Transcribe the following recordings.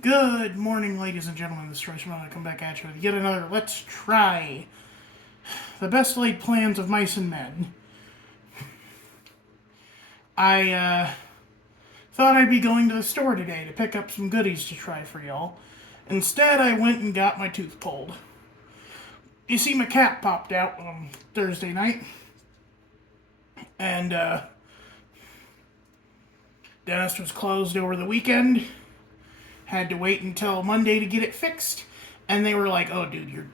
Good morning, ladies and gentlemen. This is Royce. I'm going to come back at you with yet another Let's Try the Best Laid Plans of Mice and Men. I thought I'd be going to the store today to pick up some goodies to try for y'all. Instead, I went and got my tooth pulled. You see, my cat popped out on Thursday night, and dentist was closed over the weekend. Had to wait until Monday to get it fixed, and they were like, "Oh, dude,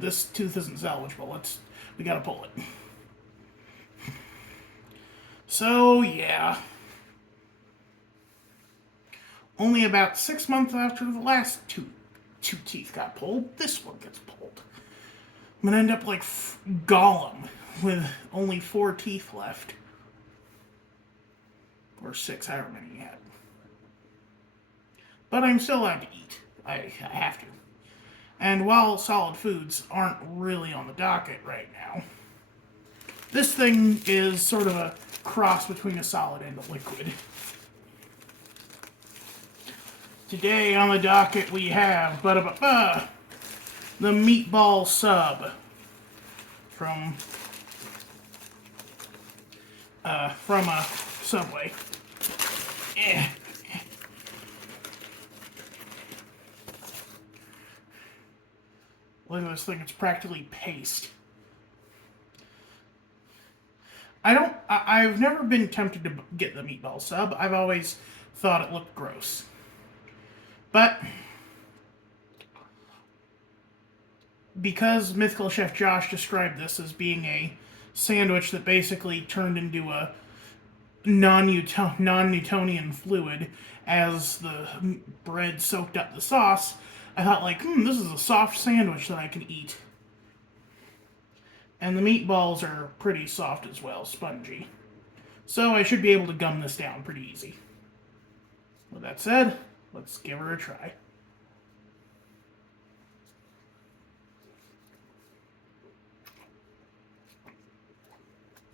this tooth isn't salvageable. We gotta pull it." So yeah, only about 6 months after the last two teeth got pulled, this one gets pulled. I'm gonna end up like Gollum with only 4 teeth left, or 6, however many he had. But I'm still allowed to eat. I have to. And while solid foods aren't really on the docket right now, this thing is sort of a cross between a solid and a liquid. Today on the docket we have the Meatball sub from a Subway. Eh. Look at this thing, it's practically paste. I've never been tempted to get the Meatball sub. I've always thought it looked gross. But because Mythical Chef Josh described this as being a sandwich that basically turned into a non-Newtonian fluid as the bread soaked up the sauce, I thought, this is a soft sandwich that I can eat. And the meatballs are pretty soft as well, spongy. So I should be able to gum this down pretty easy. With that said, let's give her a try.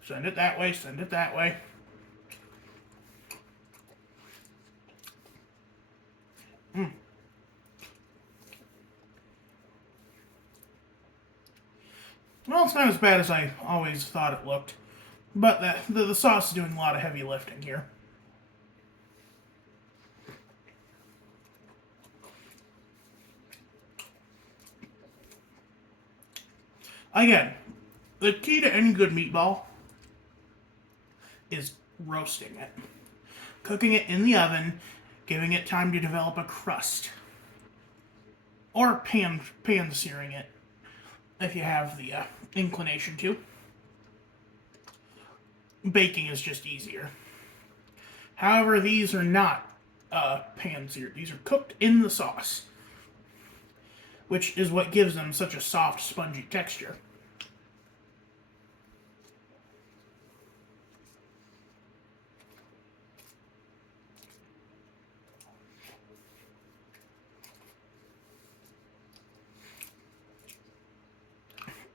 Send it that way, send it that way. Well, it's not as bad as I always thought it looked. But the sauce is doing a lot of heavy lifting here. Again, the key to any good meatball is roasting it. Cooking it in the oven, giving it time to develop a crust. Or pan searing it, if you have the inclination to. Baking is just easier. However, these are not pan seared. These are cooked in the sauce, which is what gives them such a soft, spongy texture.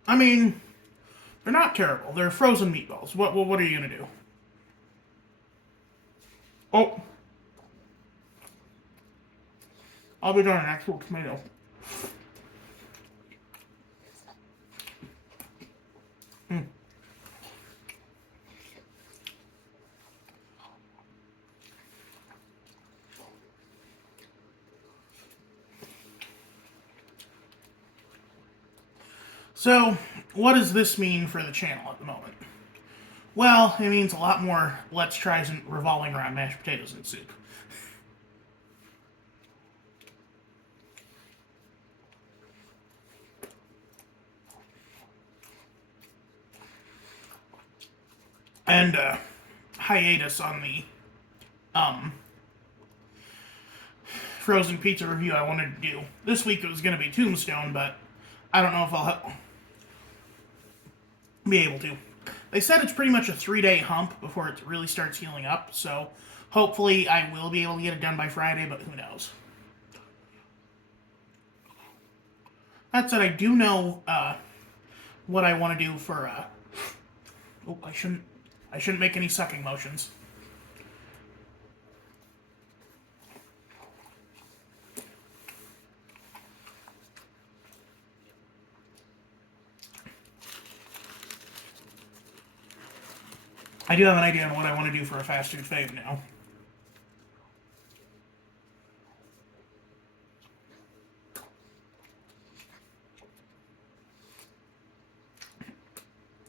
I mean, they're not terrible. They're frozen meatballs. What are you gonna do? Oh, I'll be done an actual tomato. So, what does this mean for the channel at the moment? Well, it means a lot more Let's Tries revolving around mashed potatoes and soup. And hiatus on the frozen pizza review I wanted to do. This week it was going to be Tombstone, but I don't know if I'll be able to. They said it's pretty much a 3-day hump before it really starts healing up, so hopefully I will be able to get it done by Friday, but who knows. That said, I do know what I want to do for. I shouldn't make any sucking motions. I do have an idea on what I want to do for a fast food fave now.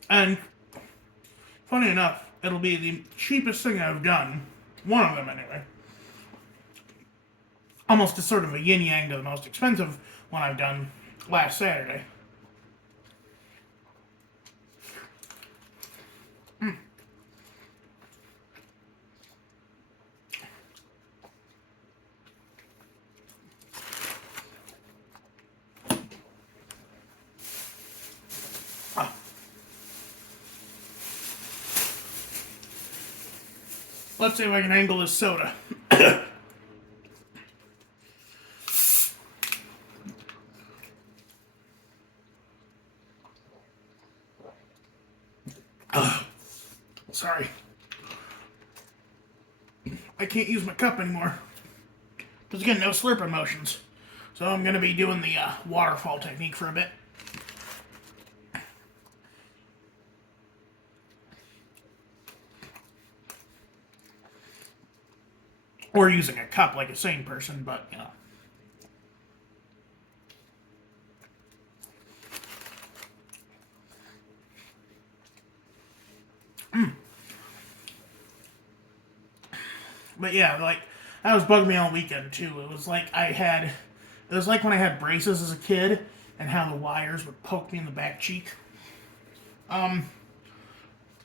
And, funny enough, it'll be the cheapest thing I've done. One of them, anyway. Almost a sort of a yin-yang to the most expensive one I've done last Saturday. Let's see if I can angle this soda. Sorry. I can't use my cup anymore. Because again, no slurping motions. So I'm going to be doing the waterfall technique for a bit. Or using a cup like a sane person, but, you know. But yeah, like, that was bugging me all weekend, too. It was like when I had braces as a kid, and how the wires would poke me in the back cheek. I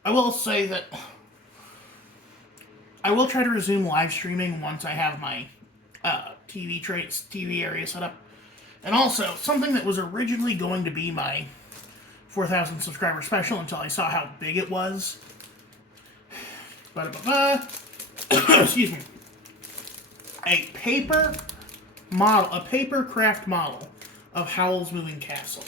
will say that I will try to resume live streaming once I have my TV area set up. And also, something that was originally going to be my 4,000 subscriber special until I saw how big it was. Excuse me. A paper craft model of Howl's Moving Castle.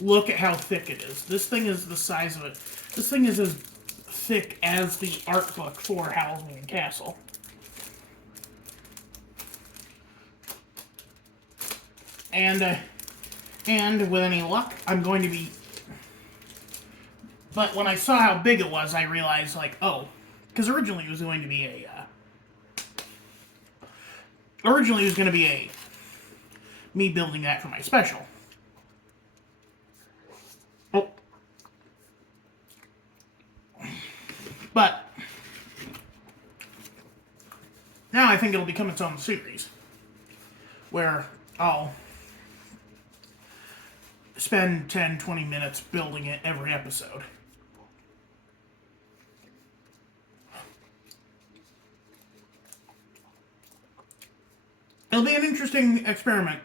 Look at how thick it is. This thing is the size of it. This thing is as thick as the art book for Howl's Moving Castle. And with any luck, I'm going to be... But when I saw how big it was, I realized, like, oh, because originally it was going to be me building that for my special. Oh. But now I think it'll become its own series, where I'll spend 10-20 minutes building it every episode. It'll be an interesting experiment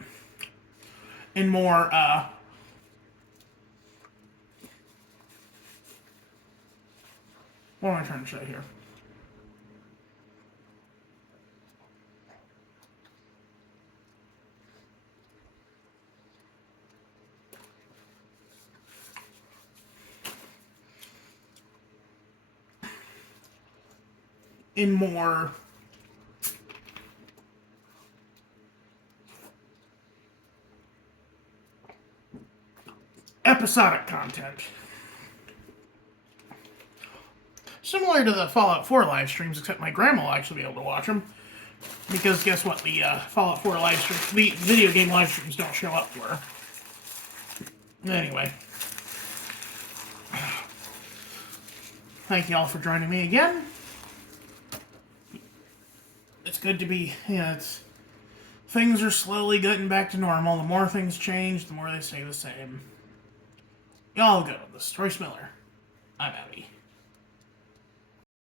in more, what am I trying to say here? In more episodic content. Similar to the Fallout 4 live streams, except my grandma will actually be able to watch them. Because guess what? The Fallout 4 live streams, the video game live streams don't show up for her. Anyway. Thank you all for joining me again. It's good to be, things are slowly getting back to normal. The more things change, the more they stay the same. Y'all good. This is Royce Miller. I'm Abby.